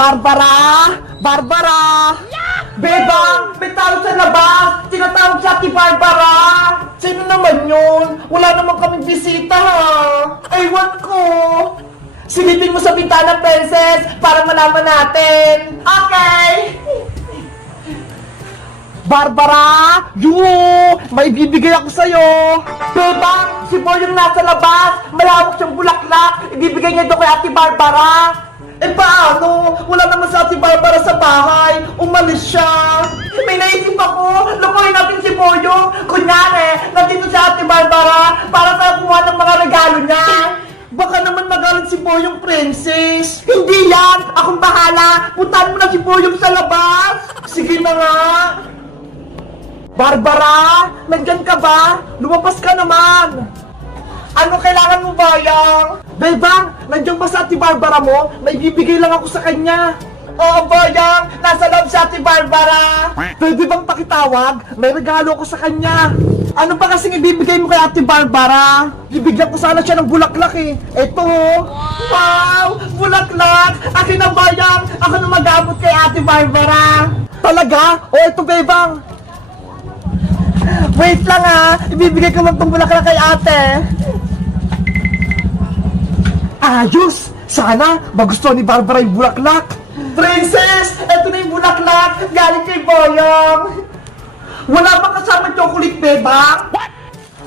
Barbara! Barbara! Bebang! May tao sa labas! Tinatawag sa Ate Barbara! Sino naman yun? Wala naman kaming bisita ha! Aywan ko! Silipin mo sa bintana, princess, para malaman natin! Okay! Barbara! May bibigay ako sa'yo! Bebang! Si Boy yung nasa labas! Malawak siyang bulaklak! Ibibigay niya doon kay Ate Barbara! Eh paano? Wala naman sa Ate Barbara sa bahay! Umalis siya! May naisip ako! Lukuhin natin si Boyong! Kunyari, nandito si Ate Barbara para sa kuha ng mga regalo niya! Baka naman magalit si Boyong, princess! Hindi yan! Akong bahala! Puntahan mo na si Boyong sa labas! Sige na nga! Barbara! Nandyan ka ba? Lumabas ka naman! Ano kailangan mo, Bayang? Bebang! Nandiyan ba sa Ate Barbara mo? May bibigay lang ako sa kanya! Oo, Bayang! Nasa loob sa Ate Barbara! Pwede bang pakitawag? May regalo ako sa kanya! Ano ba kasing ibibigay mo kay Ate Barbara? Bibigyan ko sana siya ng bulaklak eh! Eto! Wow! Bulaklak! Akin na, Bayang! Ako na mag-abot kay Ate Barbara! Talaga? O eto, Bebang! Wait lang ha! Ibibigay ko lang itong bulaklak kay ate! Ayos! Sana magustuhan ni Barbara yung bulaklak! Princess! Eto na yung bulaklak! Galing kay Boyong! Wala bang kasama chocolate, Bebang? What?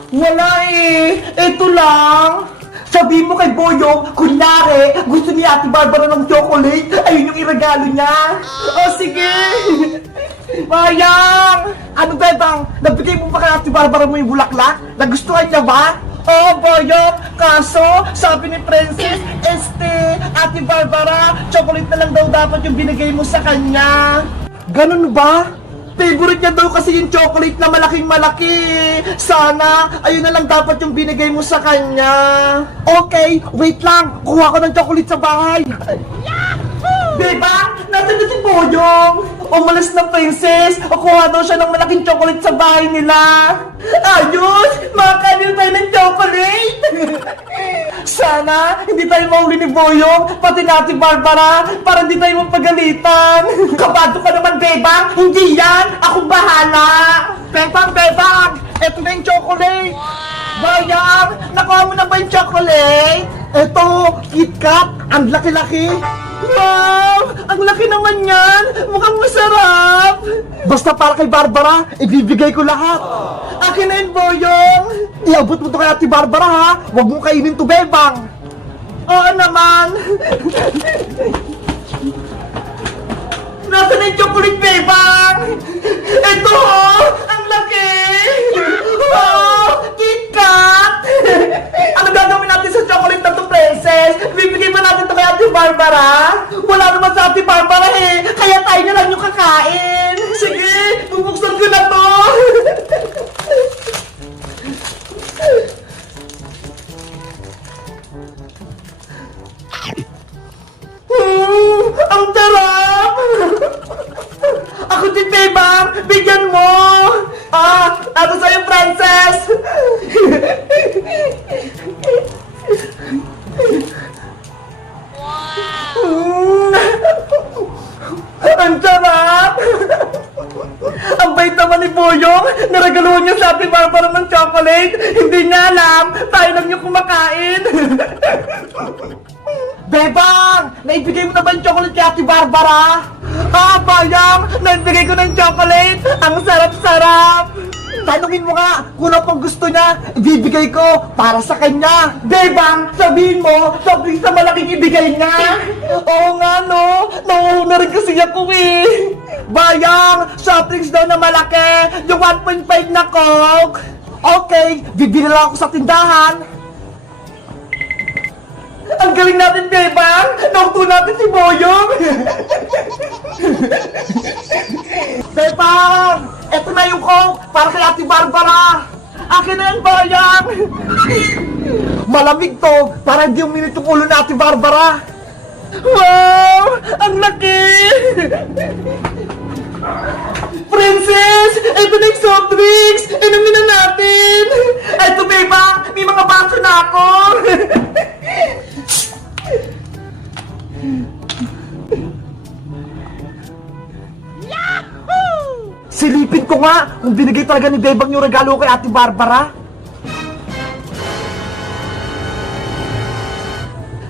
Wala eh! Eto lang! Sabihin mo kay Boyong, kunyari, gusto ni Ate Barbara ng chocolate, ayun yung iregalo niya! Oh, sige! Bayang! Ano, Bebang? Nabigay mo pa kay Ate Barbara mo yung bulaklak? Nagustuhan niya ba? Oo, Boyong! Kaso, sabi ni Princess, Ate Barbara, chocolate na lang daw dapat yung binigay mo sa kanya. Ganun ba? Favorite niya daw kasi yung chocolate na malaking malaki. Sana, ayun na lang dapat yung binigay mo sa kanya. Okay, wait lang. Kuha ko ng chocolate sa bahay. Diba? Nasaan na si Boyong? Umalis na, princess. Kuha daw siya ng malaking chocolate sa bahay nila. Ayos! Makakanin tayo ng chocolate! Sana, hindi tayo mahuli ni Boyong, pati natin Barbara, para hindi tayo mapagalitan. Kabado ka naman, Bebang! Hindi yan! Ako bahala! Bebang! Eto na yung chocolate! Bayang! Nakuha mo na ba yung chocolate? Eto, KitKat! Ang laki-laki! Wow! Ang laki naman yan! Mukhang masarap! Basta para kay Barbara, ibibigay ko lahat! Akin na yun, Boyong! Iabot mo to kay Ate Barbara, ha? Huwag mong kainin to, Bebang! Oo naman! Nasaan na yung chocolate, Bebang? Ito, oh! Ang laki! Oh! KitKat! Ano gagawin natin sa chocolate na to, princess? Bibigay ba natin to kay Ate Barbara? Wala naman sa Ate Barbara eh! Kaya tayo na lang yung kakain! Sige! Bubuksan ko na to! Ang sarap! Ako din, Bebang! Bigyan mo! Ano sa'yo, princess? Ang sarap! Ang bait naman ni Boyong! Naragaluhan niya sa Ate Barbara ng chocolate! Hindi niya alam! Tayo lang yung kumakain! Bebang! Naibigay mo na ba yung chocolate kay Ate Barbara? Bayang! Naibigay ko ng chocolate! Ang sarap-sarap! Tanungin mo nga kung ano pang gusto niya, ibibigay ko para sa kanya. Bebang, sabihin mo, sabihin sa malaking ibigay niya. Oo nga no, nauuna rin kasi ako eh. Bayang, soft drinks daw na malaki, yung 1.5 na Coke. Okay, bibili lang ako sa tindahan. Ang galing natin, Bebang! Nauto natin si Boyong! Bebang! Eto na yung Coke para kay Ate Barbara! Akin na yan, Bayang! Malamig to para hindi uminit yung ulo na Ate Barbara! Wow! Ang laki! Princess! Eto na yung soft drinks! Inumin na natin! Eto, Bebang! May mga baso na ako! Silipin ko nga kung binigay talaga ni Bebang yung regalo kay Ate Barbara.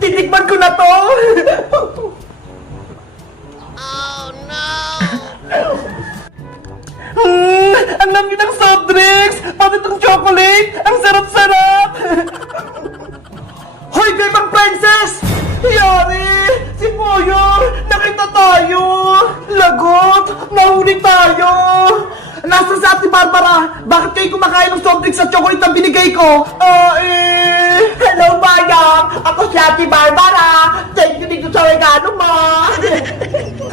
Titikman ko na to! Ang lamig ng soft drinks! Pati itong chocolate! Ang sarap-sarap! Hoy, Bebang Princess! Yari! Si Poyo! Nakita tayo! Lagot! Nahuli tayo! Nasaan si Ate Barbara? Bakit kayo kumakain ng soft drinks at chocolate na binigay ko? Hello, Bayang! Ako si Ate Barbara! Thank you dito sa regalo mo!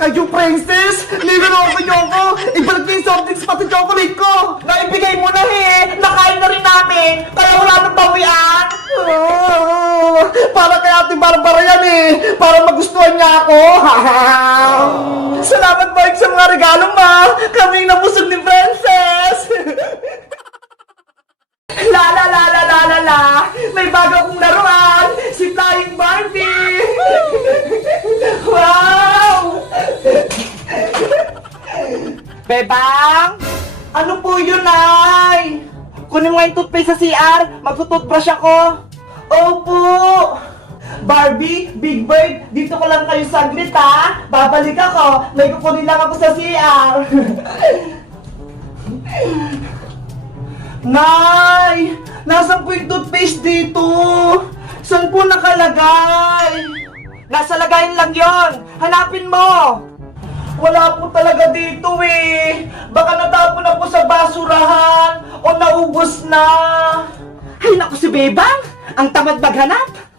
Kayo, Princess! Niloloko niyo ako! Ibalik niyo yung soft drinks pati chocolate ko! Naibigay mo na Nakain na rin namin! Kaya wala nang bawian! Para kay Ate Barbara yan Para magustuhan niya ako! Salamat, Mike, sa mga regalo mo! Kaming nabusog ni Princess! La la la la la la la! May bago akong laruan! Si Flying Barbie! Wow! Bebang! Ano po yun, Nay? Kunin mo yung toothpaste sa CR. Magtutoothbrush ako. Opo! Barbie, Big Bird, dito ko lang kayo saglit ha. Babalik ako. May kukunin lang ako sa CR. Nay! Nasaan po yung toothpaste dito? Saan po nakalagay? Nasa lagayin lang yon. Hanapin mo! Wala po talaga dito Baka natapon na po sa basurahan o naubos na. Ay naku si Bebang! Ang tamad maghanap!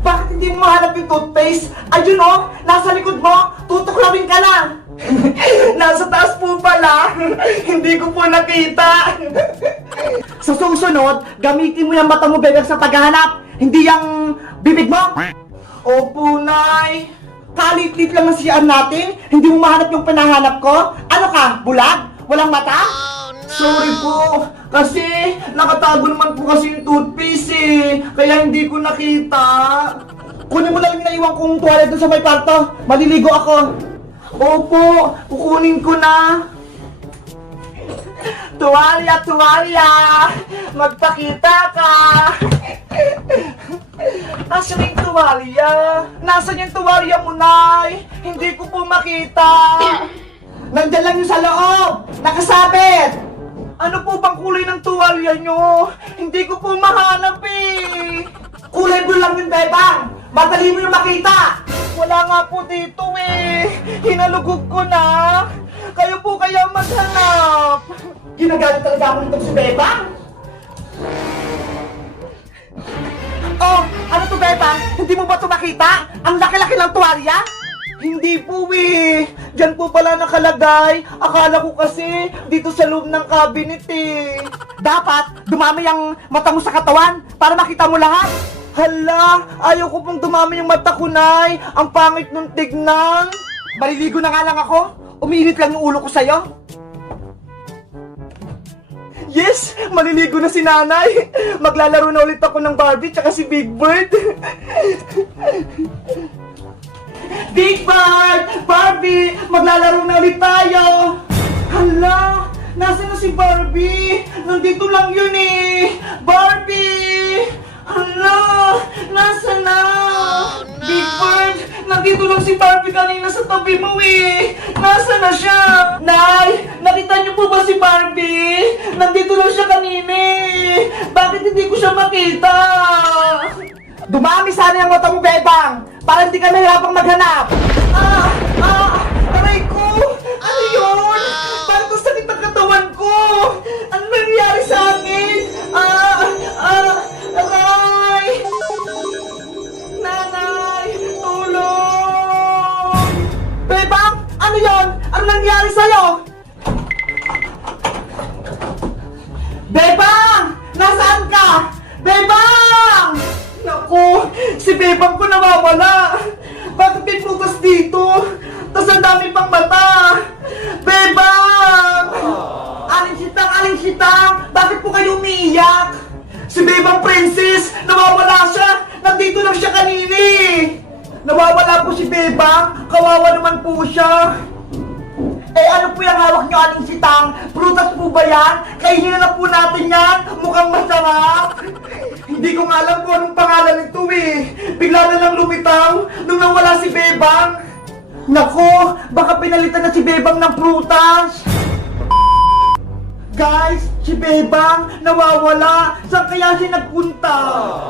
Bakit hindi mo mahanap yung toothpaste? Ayun nasa likod mo! Tutuklawin ka lang! Nasa taas po pala! Hindi ko po nakita! Sa susunod, gamitin mo yung mata mo, Bebang, sa paghahanap! Hindi yung bibig mo! Opo, Nay! Kalit-lit lang ang siyaan natin! Hindi mo mahanap yung pinahanap ko? Ano ka? Bulag? Walang mata? Sorry po! Kasi nakatago naman po kasi yung toothpaste kaya hindi ko nakita. Kunin mo lang yung naiwan kong tuwalya doon sa may kwarto. Maliligo ako. Opo, kukunin ko na. Tuwalya, tuwalya! Magpakita ka! Nasaan yung tuwalya? Nasaan yung tuwalya mo, Nay? Hindi ko po makita. Nandiyan lang yung sa loob! Nakasabit! Ano po bang kulay ng tuwalya nyo? Hindi ko po mahanap Kulay blue lang yung Bebang! Madali mo yung makita! Wala nga po dito Hinalugog ko na! Kayo po kaya maghanap! Ginagalit talaga ako nito si Bebang! Oh! Ano to, Bebang? Hindi mo ba ito makita? Ang laki-laki ng tuwalya? Hindi po Diyan po pala nakalagay. Akala ko kasi dito sa loob ng cabinet Dapat dumami ang mata mo sa katawan para makita mo lahat. Hala, ayaw ko pong dumami yung mata ko, Nay. Ang pangit nung tignan. Maliligo na nga lang ako. Umiinit lang yung ulo ko sa'yo. Yes! Maliligo na si Nanay. Maglalaro na ulit ako ng Barbie tsaka si Big Bird. Big Bird! Barbie! Maglalaro na ulit tayo! Hala! Nasaan na si Barbie? Nandito lang yun Barbie! Hala! Nasaan na? Big Bird! Nandito lang si Barbie kanina sa tabi mo Nasaan na siya? Nay! Nakita niyo po ba si Barbie? Nandito lang siya kanina Bakit hindi ko siya makita? Dumami sana yung mata mo, Bebang! Para hindi ka nahihirapang maghanap! Aray ko! Ano yun? Parang ang sakit ng katawan ko! Ano nangyari sa akin? Aray! Nanay! Tulong! Bebang! Ano yun? Ano nangyari sa'yo? Bebang! Nasaan ka? Bebang! Naku! Si Bebang ko nawawala! Bakit may putas dito? Tas ang dami pang mata! Bebang! Aling sitang! Bakit po kayo umiiyak? Si Bebang Princess! Nawawala siya! Nandito lang siya kanini! Nawawala po si Bebang! Kawawa naman po siya! Eh ano po yung hawak nyo, Aling Sitang? Prutas po ba yan? Kainin na po natin yan. Mukhang masarap. Hindi ko nga alam kung anong pangalan nito eh. Bigla na lang lumitaw nung nawala si Bebang. Nako, baka pinalitan na si Bebang ng prutas. Guys, si Bebang nawawala. Saan kaya siya nagpunta?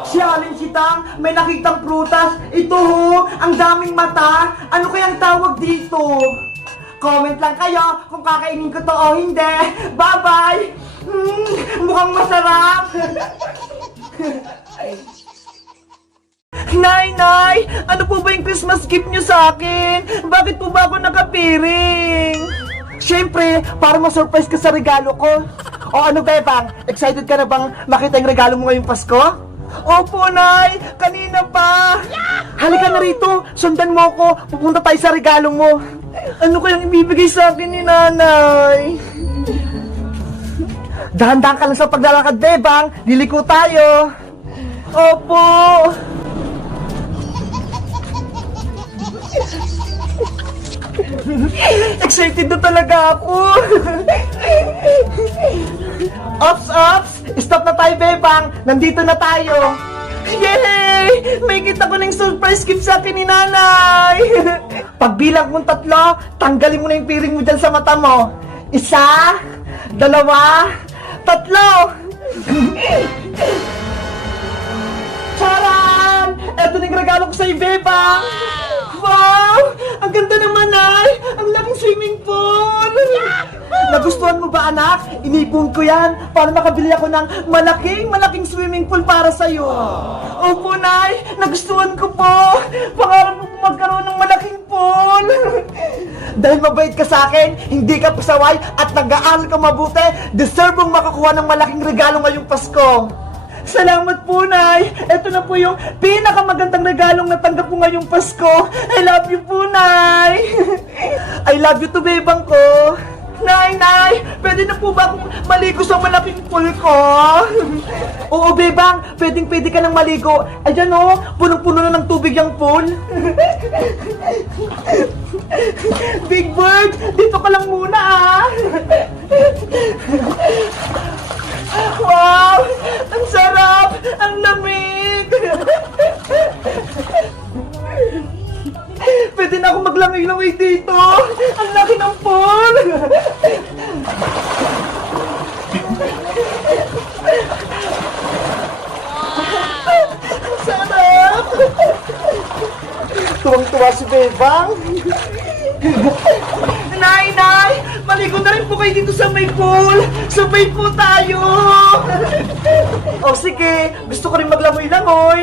Si Aling Sitang may nakitang prutas. Ito ho, ang daming mata. Ano kayang tawag dito? Comment lang kayo kung kakainin ko to o hindi. Bye-bye! Mukhang masarap! Nay! Ano po ba yung Christmas gift nyo sa akin? Bakit po ba ako nakapiring? Siyempre, para ma-surprise ka sa regalo ko. O ano, Bebang? Excited ka na bang makita yung regalo mo ngayong Pasko? Opo, Nay! Kanina pa! Halika na rito! Sundan mo ako! Pupunta tayo sa regalo mo! Ano kayang ibibigay sa akin ni Nanay? Dahan-dahan ka lang sa paglalakad, Bebang! Liliko tayo! Opo! Excited na talaga ako! Ops! Stop na tayo, Bebang! Nandito na tayo! Yay! May kita ko ng surprise gift sa akin ni Nanay! Pagbilang mong 3, tanggalin mo na yung piring mo dyan sa mata mo. 1, 2, 3! Charan! Eto na yung regalo ko sa'yo, Bebang! Wow! Ang ganda naman, Nay! Ang laking swimming pool! Nagustuhan mo ba, anak? Inipon ko yan para makabili ako ng malaking swimming pool para sa'yo. Opo, Nay! Nagustuhan ko po! Pangarap ko po magkaroon ng malaking pool! Dahil mabait ka sa akin, hindi ka pasaway at nag-aaral ka mabuti, deserve mong makakuha ng malaking regalo ngayong Pasko. Salamat po, Nay! Ito na po yung pinakamagandang regalong natanggap ko ngayong Pasko. I love you po, Nay! I love you to, Bebang ko! Nay! Pwede na po ba akong maligo sa malaking pool ko? Oo, Bebang! Pwede ka nang maligo. Ayan o, punong-puno na ng tubig yung pool. Big Bird! Dito ka lang muna, ah! Wow! Ang sarap! Ang lamig! Pwede na ako maglangoy-langoy dito! Ang laki ng pool! Ang sarap! Tuwang-tuwa si Bebang! Nay! Maligo na rin po kayo dito sa may pool! Sabay po tayo! O sige, gusto ko rin maglangoy-langoy!